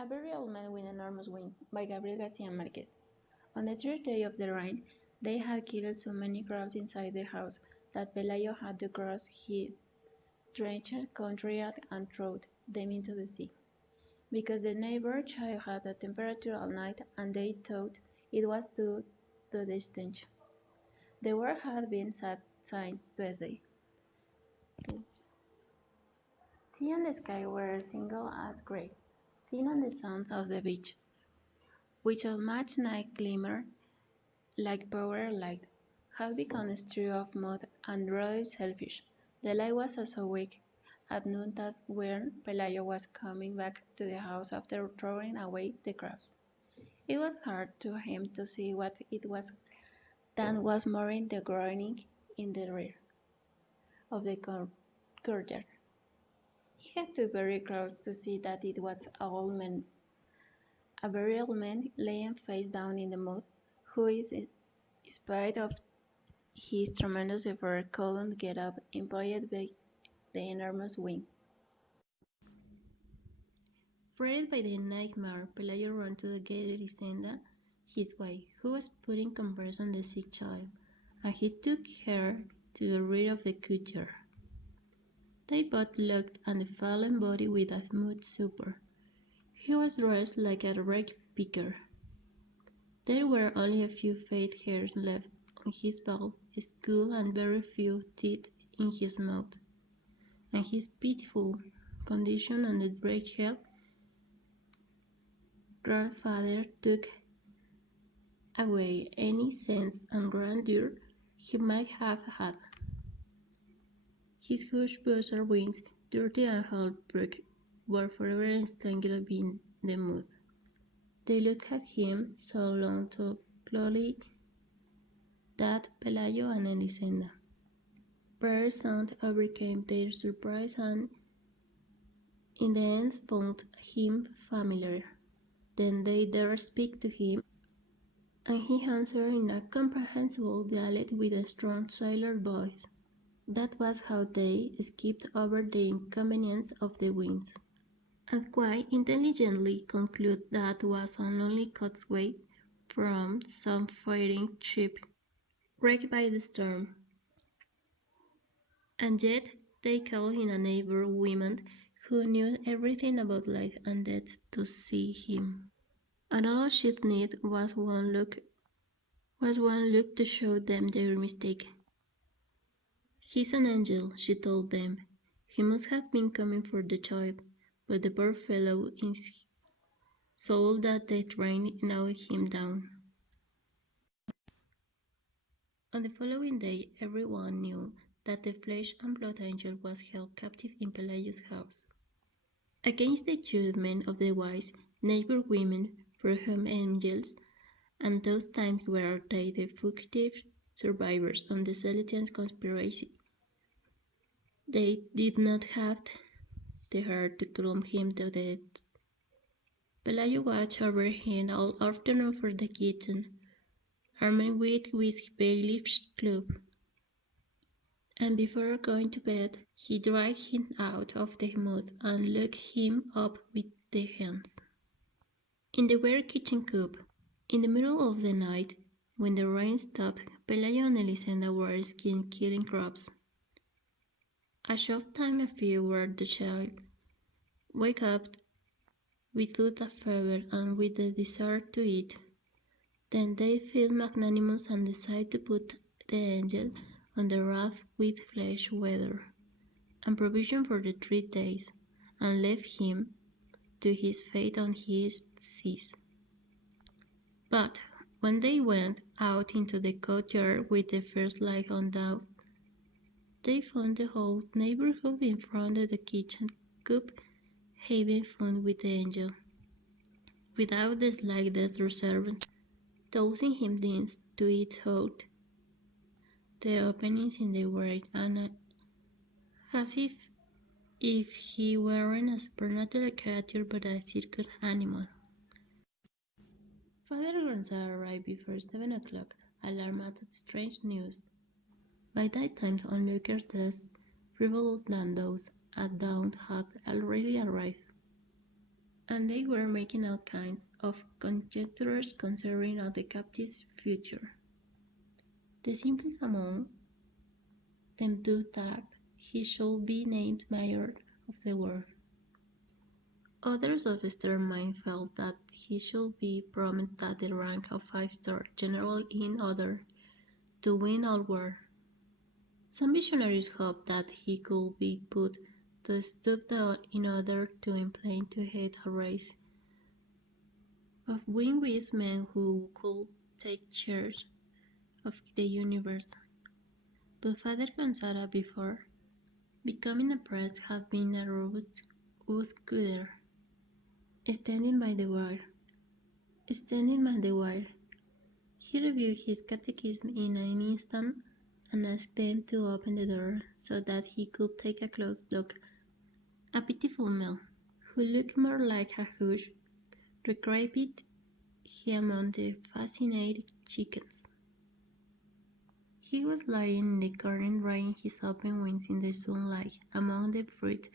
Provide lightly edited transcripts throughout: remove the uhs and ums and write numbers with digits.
A Very Old Man with Enormous Wings by Gabriel García Márquez. On the third day of the rain, they had killed so many crows inside the house that Pelayo had to cross his drenched country and throw them into the sea. Because the neighbor child had a temperature all night and they thought it was due to the stench. The world had been sad since Tuesday. Sea and the sky were single as grey, thin on the sands of the beach, which of much night glimmer like power light, had become a streak of mud and ruddy selfish. The light was also weak at noon that when Pelayo was coming back to the house after throwing away the crabs. It was hard to him to see what it was that was mooring the groaning in the rear of the courtyard. He had to very close to see that it was a very old man laying face down in the mud, who is, in spite of his tremendous effort, couldn't get up, impelled by the enormous wind. Frightened by the nightmare, Pelayo ran to the gate Elisenda, his wife, who was putting compress on the sick child, and he took her to the rear of the courtyard. They both looked at the fallen body with a smooth supper. He was dressed like a rag picker. There were only a few faded hairs left on his bald skull and very few teeth in his mouth, and his pitiful condition and the dread help grandfather took away any sense and grandeur he might have had. His huge buzzer wings, dirty and half-broken, were forever entangled in the mud. They looked at him so long, so closely, that Pelayo and Elisenda, prayer sound overcame their surprise and in the end found him familiar. Then they dared speak to him, and he answered in a comprehensible dialect with a strong sailor voice. That was how they skipped over the inconvenience of the wind, and quite intelligently concluded that was an only causeway from some fighting ship wrecked by the storm. And yet they called in a neighbor woman who knew everything about life and death to see him. And all she'd need was one look to show them their mistake. He's an angel, she told them. He must have been coming for the child, but the poor fellow is so that the train knocked him down. On the following day, everyone knew that the flesh and blood angel was held captive in Pelayo's house. Against the judgment of the wise neighbor women for whom angels and those times were they the fugitive survivors of the Celestian conspiracy. They did not have the heart to clump him to death. Pelayo watched over him all afternoon for the kitchen, armed with his bailiff's club, and before going to bed, he dragged him out of the mud and looked him up with the hands. In the bare kitchen coop, in the middle of the night, when the rain stopped, Pelayo and Elisenda were killing crabs. A short time afterward the child wake up without a fever and with the desire to eat. Then they feel magnanimous and decide to put the angel on the raft with fresh weather and provision for the 3 days, and left him to his fate on his seas. But when they went out into the courtyard with the first light on down, they found the whole neighborhood in front of the kitchen coop having fun with the angel, without the slightest reserve, tossing him things to eat out the openings in the world, and as if he weren't a supernatural creature but a circus animal. Father Gonzalo arrived before 7 o'clock, alarmed at the strange news. By that time onlookers less frivolous than those at dawn had already arrived, and they were making all kinds of conjectures concerning the captive's future. The simplest among them thought that he should be named mayor of the world. Others of stern mind felt that he should be promoted at the rank of five-star general in order to win all war. Some visionaries hoped that he could be put to stoop down in order to implant to head a race of wing-wise men who could take charge of the universe. But Father Gonzaga, before becoming a priest, had been a robust woodcutter, standing by the wall. He reviewed his catechism in an instant and asked them to open the door so that he could take a close look. A pitiful male, who looked more like a huge, decrepit he among the fascinated chickens. He was lying in the corner drying his open wings in the sunlight among the fruit,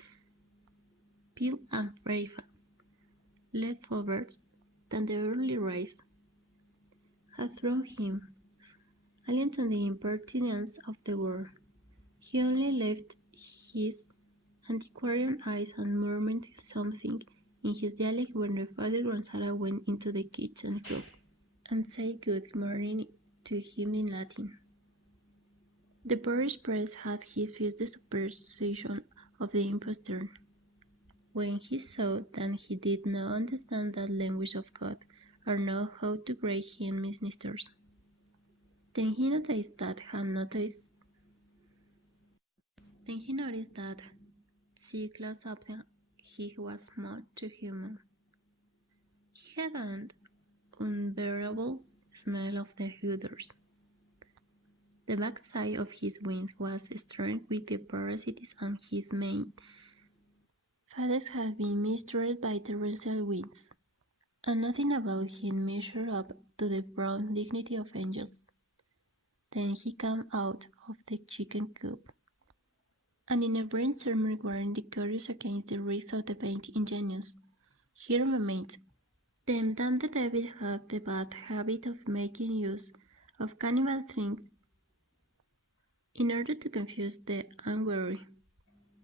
peel and breakfast leftovers that the early race had thrown him, alien to the impertinence of the world. He only left his antiquarian eyes and murmured something in his dialect when the Father Gonzaga went into the kitchen cook and said good morning to him in Latin. The parish priest had his first superstition of the impostor. When he saw that he did not understand that language of God, or know how to greet him ministers, then he noticed that see close up he was much too human. He had an unbearable smell of the others. The backside of his wings was strewn with the parasites and his main feathers had been mistreated by terrestrial winds, and nothing about him measured up to the brown dignity of angels. Then he came out of the chicken coop, and in a brief sermon warning the curious against the risks of the vain ingenious, he remained them that the devil had the bad habit of making use of cannibal things in order to confuse the unwary.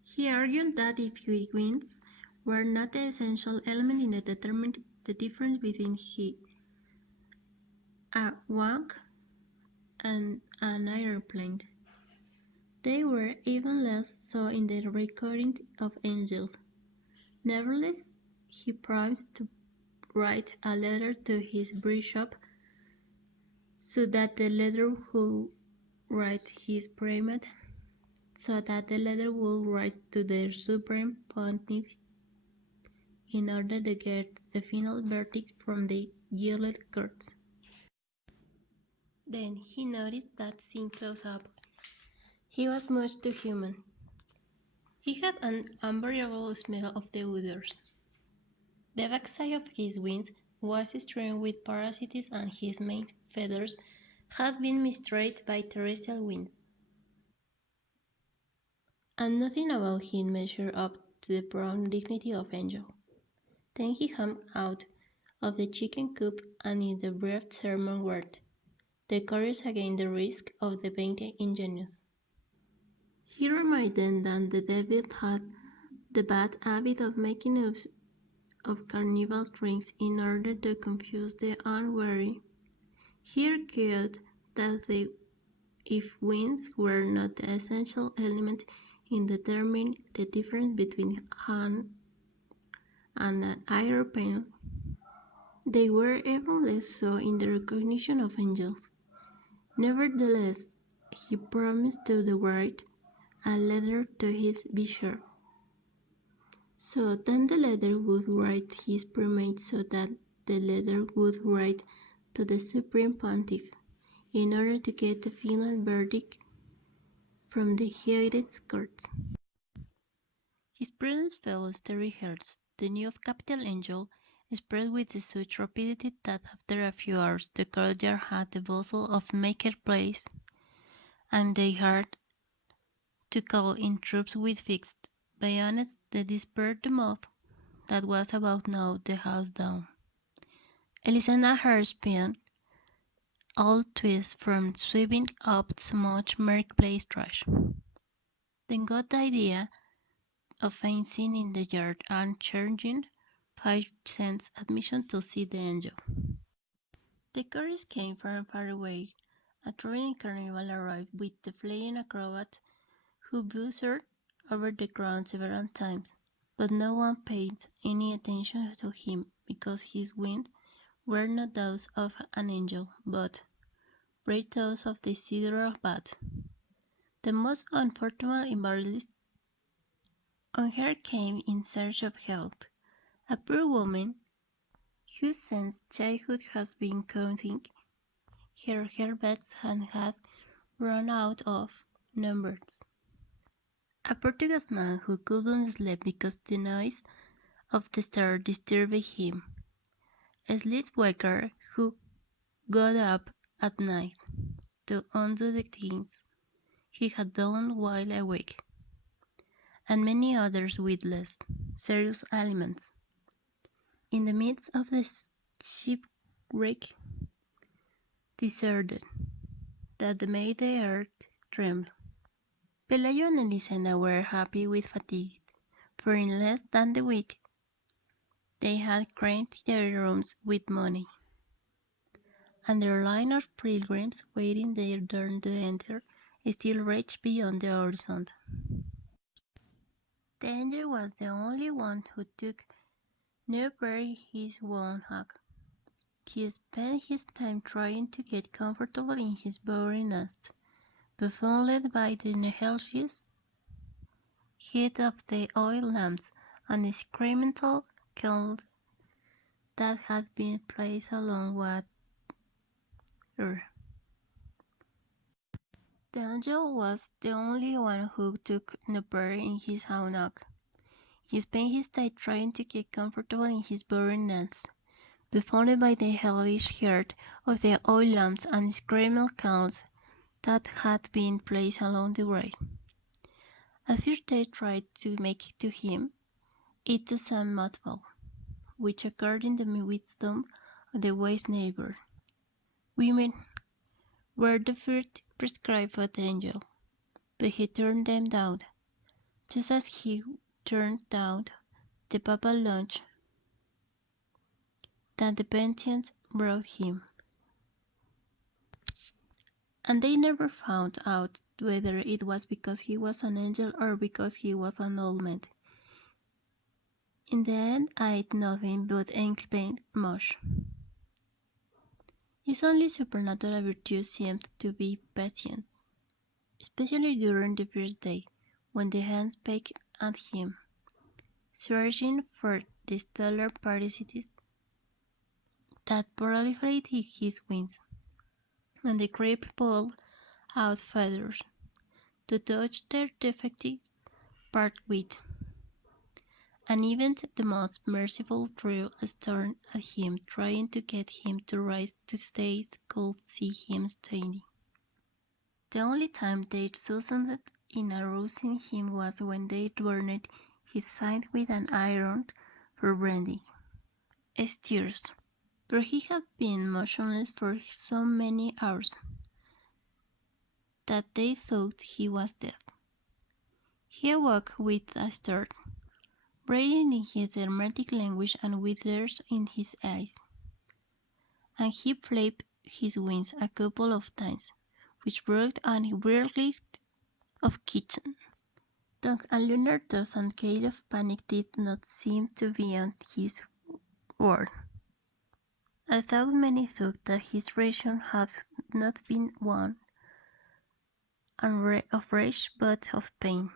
He argued that if wings were not the essential element in the determined the difference between a wag and an aeroplane, they were even less so in the recording of angels. Nevertheless, he promised to write a letter to his bishop so that the letter would write to the Supreme Pontiff in order to get a final verdict from the gilded courts. Then he noticed that seen close up, he was much too human. He had an unbearable smell of the others. The backside of his wings was strewn with parasites and his main feathers had been mistreated by terrestrial winds. And nothing about him measured up to the brown dignity of angel. Then he came out of the chicken coop and in the brief sermon word, the courage against the risk of the vain ingenious. He reminded them that the devil had the bad habit of making use of carnival drinks in order to confuse the unwary. He argued that if winds were not the essential element in determining the difference between an aeroplane, they were even less so in the recognition of angels. Nevertheless, he promised to write a letter to his bishop, so then the letter would write his primate so that the letter would write to the Supreme Pontiff in order to get the final verdict from the hated courts. His prudence fell starry hearts. The news of Capital Angel spread with such rapidity that after a few hours the courtyard had the bustle of market place, and they had to call in troops with fixed bayonets to disperse the mob. that was about to knock the house down. Elisenda heard spin all twists from sweeping up so much marketplace trash. Then got the idea of fencing in the yard and charging 5 cents admission to see the angel. The chorus came from far away. A touring carnival arrived with the flying acrobat who buzzed over the ground several times, but no one paid any attention to him because his wings were not those of an angel, but brave those of the Isidore bat. The most unfortunate invalid on her came in search of health, a poor woman who since childhood has been counting her herbets and had run out of numbers. A Portuguese man who couldn't sleep because the noise of the stars disturbed him. A sleepwalker who got up at night to undo the things he had done while awake, and many others with less serious ailments. In the midst of the shipwreck, deserted, that made the earth tremble. Pelayo and Elisenda were happy with fatigue, for in less than a week they had crammed their rooms with money, and their line of pilgrims waiting their turn to enter still reached beyond the horizon. The angel was the only one who took no part in his own hug. He spent his time trying to get comfortable in his boring nest, befuddled by the nauseous heat of the oil lamps and the experimental kilns that had been placed along with her. The angel was the only one who took no part in his own hug. He spent his time trying to get comfortable in his boring nest, befuddled by the hellish heat of the oil lamps and experimental kilns that had been placed along the way. At first they tried to make to him into some mouthful, which according to the wisdom of the wise neighbor, women were the first prescribed for the angel, but he turned them down, just as he turned down the papal lunch that the penitents brought him. And they never found out whether it was because he was an angel or because he was an old man. In the end, I ate nothing but explained much. His only supernatural virtue seemed to be patience, especially during the first day, when the hands pecked at him, searching for the stellar parasites that proliferated his wings, and the creep pulled out feathers to touch their defective part with, and even the most merciful threw a stone at him, trying to get him to rise to stays could see him standing. The only time they succeeded in arousing him was when they burned his side with an iron for branding steers, for he had been motionless for so many hours that they thought he was dead. He awoke with a start, breathing in his hermetic language and with tears in his eyes, and he flapped his wings a couple of times, which brought an whirlwind of kitchen. Tongue and lunar toss and gale of panic did not seem to be on his word. Although many thought that his reaction had not been one of rage but of pain.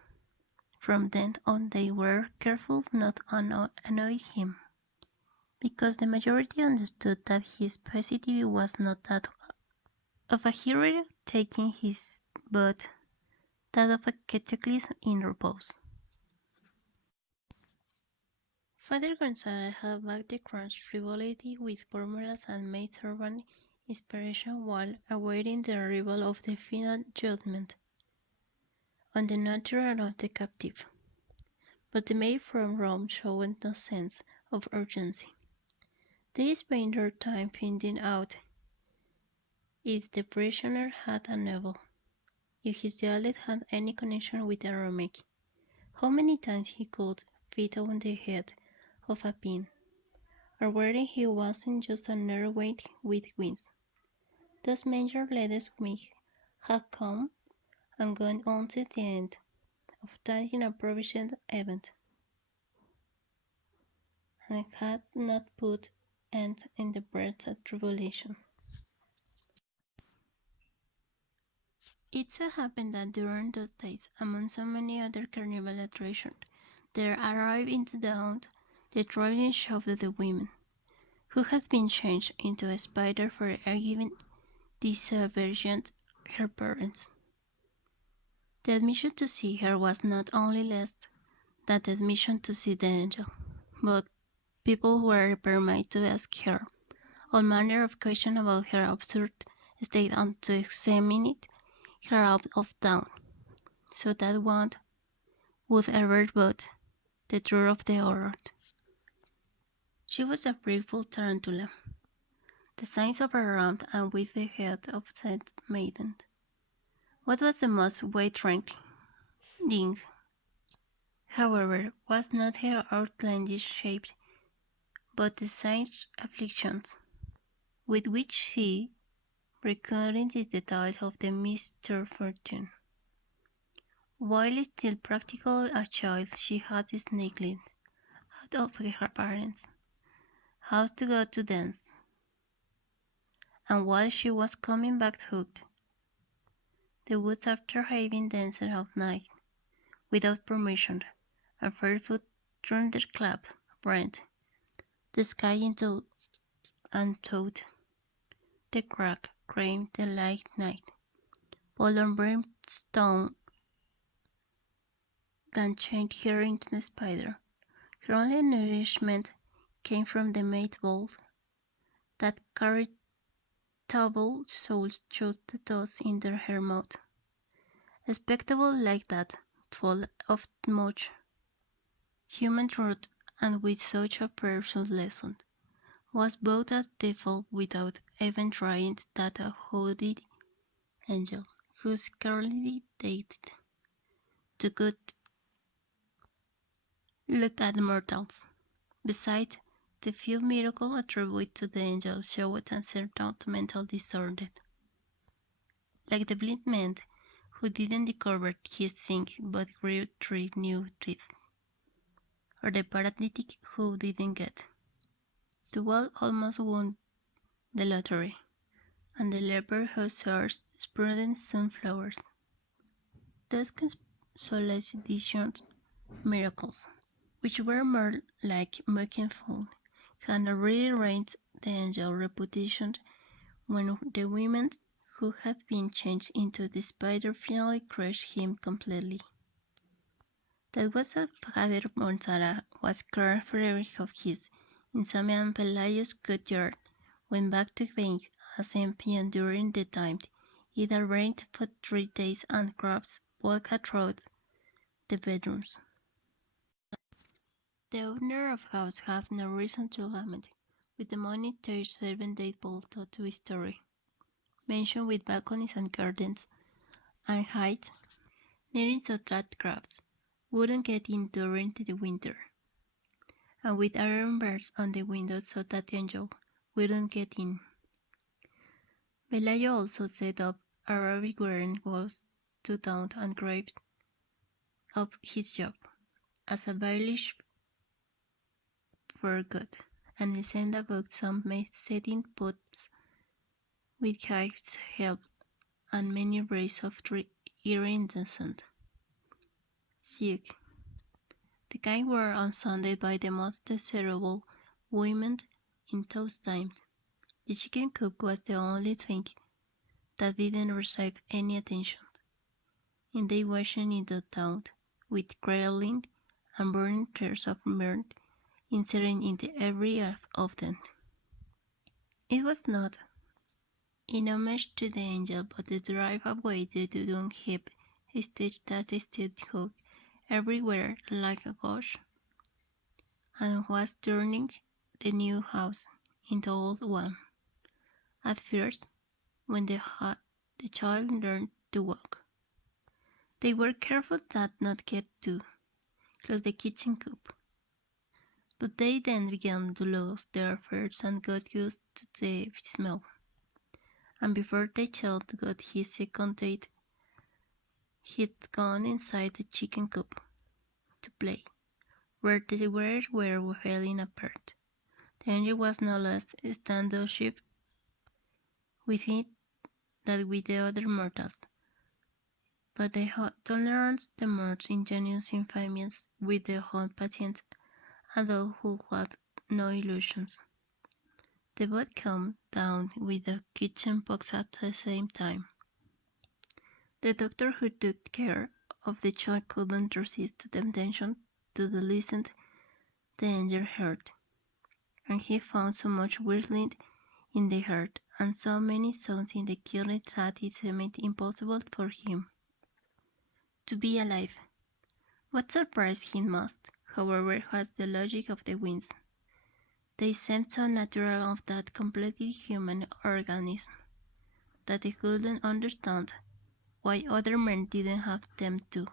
From then on they were careful not to annoy him, because the majority understood that his positivity was not that of a hero taking his but that of a cataclysm in repose. Father Gonzalez held back the crunch frivolity with formulas and made servant inspiration while awaiting the arrival of the final judgment on the nature of the captive. but the maid from Rome showed no sense of urgency. They spent their time finding out if the prisoner had a novel, if his dialect had any connection with Aramaic, how many times he could fit on the head of a pin, or whether he wasn't just a nerve with wings. Those major letters may have come and gone on to the end of that improvised event, and had not put end in the birth of tribulation. It so happened that during those days, among so many other carnival attractions, there arrived into town the traveling show of the women, who had been changed into a spider for giving disobedient her parents. The admission to see her was not only less than the admission to see the angel, but people were permitted to ask her all manner of questions about her absurd state and to examine her out of town, so that one would ever but the truth of the horror. She was a beautiful tarantula, the size of a ram and with the head of Saint Maiden. What was the most wide-ranging, however, was not her outlandish shape, but the strange afflictions with which she recounted the details of the misfortune. While still practically a child, she had sneaked out of her parents' house to go to dance, and while she was coming back hooked the woods after having danced all night, without permission, a fearful thunderclap rent the sky into and thought the crack came the light night, full on brimstone than changed her into a spider. Her only nourishment came from the maid bolt that charitable souls chose to toss into her mouth. A spectacle like that, full of much human truth and with such a precious lesson, was both as default without even trying that a hooded angel, who scarcely dated to good look at mortals. Besides, the few miracles attributed to the angel showed a certain mental disorder, like the blind man who didn't discover his sin but grew 3 new teeth, or the paralytic who didn't get the well almost won the lottery, and the leper who soars sprouting sunflowers. Those consolation miracles, which were more like making fun, had already raised the angel reputation when the women who had been changed into the spider finally crushed him completely. That was how Father Monzara was carefree of his insomnia, and Pelagius Goodyear went back to being a champion during the time it had rained for 3 days and crabs walked through the bedrooms. The owner of house had no reason to lament, with the money their servant they both told to a story, mentioned with balconies and gardens, and heights, nearing so that crabs wouldn't get in during the winter, and with iron bars on the windows so that the angel wouldn't get in. Pelayo also set up Arabic wearing walls to town and graved up his job as a bailish for good, and sent about some setting pots with Hyde's help and many rays of iridescent silk. The kind were unsounded by the most desirable women in those times. The chicken coop was the only thing that didn't receive any attention, and they washing in the town with cradling and burning tears of mirth inserted into every act of them. It was not in homage to the angel, but the drive away the dung heap stage that stood hook everywhere like a ghost, and was turning the new house into old one. At first, when the child learned to walk, they were careful that not get too close the kitchen coop. But they then began to lose their fears and got used to the smell. And before the child got his second date, he'd gone inside the chicken coop to play, where the wires were falling apart. The angel was no less standoffish with it than with the other mortals, but the tolerance the more ingenious infamous with the whole patient adult who had no illusions. The boat came down with the kitchen box at the same time. The doctor who took care of the child couldn't resist the temptation to listen the angel heard, and he found so much whistling in the heart and so many sounds in the killing that it seemed impossible for him to be alive. What surprised him most, however, was the logic of the winds. They seemed so natural of that completely human organism that he couldn't understand why other men didn't have them too.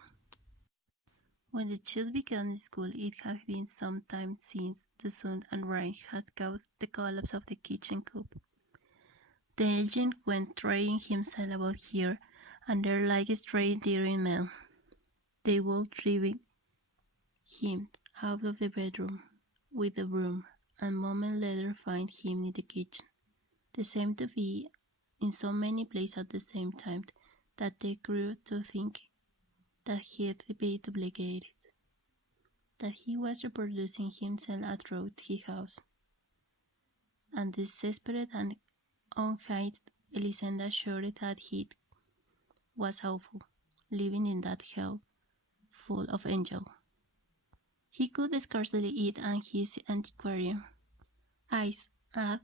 When the child began school, it had been some time since the sun and rain had caused the collapse of the kitchen coop. The agent went throwing himself about here and there like stray daring men. They would drive him out of the bedroom with a broom, and a moment later find him in the kitchen. They seemed to be in so many places at the same time that they grew to think that he'd be duplicated, that he was reproducing himself throughout his house. And desperate and unhide, Elisenda showed that he was awful, living in that hell full of angels. He could scarcely eat, and his antiquarian eyes had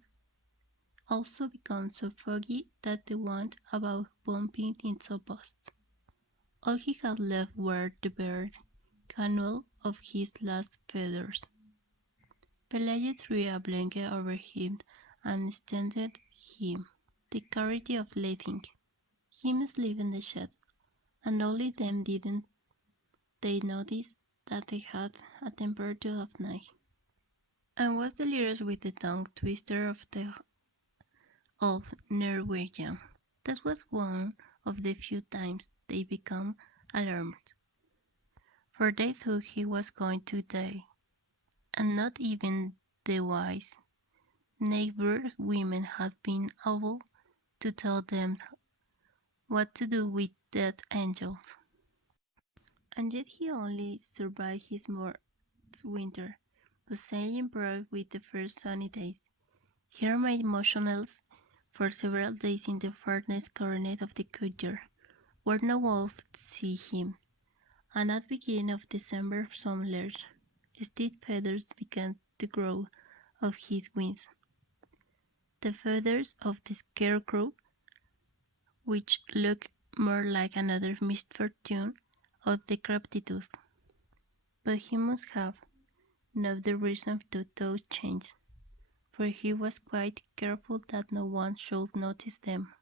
also become so foggy that the want about bumping into bust. All he had left were the bare canvas of his last feathers. Pelagia threw a blanket over him and extended him the charity of letting him sleep in the shed, and only then didn't they notice that they had a temperature of 9, and was delirious with the tongue twister of the old Norwegian. That was one of the few times they became alarmed, for they thought he was going to die, and not even the wise neighbor women had been able to tell them what to do with dead angels. And yet he only survived his month's winter, but sailed improved with the first sunny days. He remained motionless for several days in the farthest corner of the courtyard, where no wolf could see him, and at the beginning of December some large, stiff feathers began to grow on his wings. The feathers of the scarecrow, which looked more like another misfortune of the decrepitude. But he must have known the reason to those changes, for he was quite careful that no one should notice them,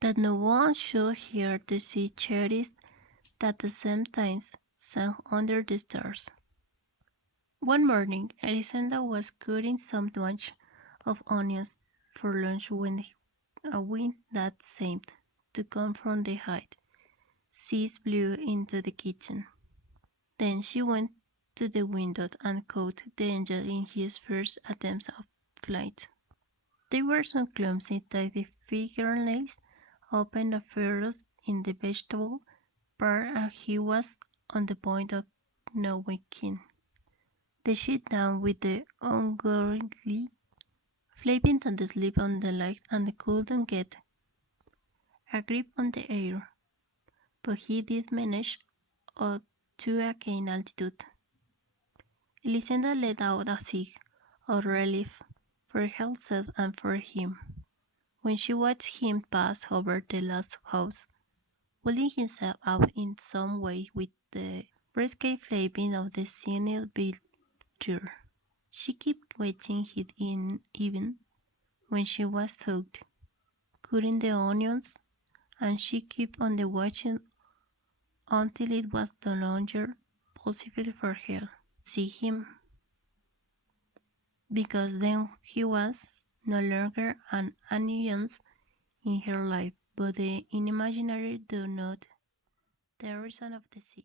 that no one should hear the sea cherries that at the same time sang under the stars. One morning, Elisenda was cutting some bunch of onions for lunch when a wind that seemed to come from the height seas blew into the kitchen. Then she went to the window and caught the angel in his first attempts at flight. They were so clumsy that the fingernails opened a furrows in the vegetable part, and he was on the point of knocking the sheet down with the ungodly flapping and the slip on the leg, and couldn't get a grip on the air. But he did manage to gain altitude. Elisenda let out a sigh of relief for herself and for him, when she watched him pass over the last house, pulling himself out in some way with the risky flapping of the senile vulture. She kept watching it in even when she was thought, cutting the onions, and she kept on the watching until it was no longer possible for her to see him, because then he was no longer an annoyance in her life, but the unimaginary do not the reason of the sea.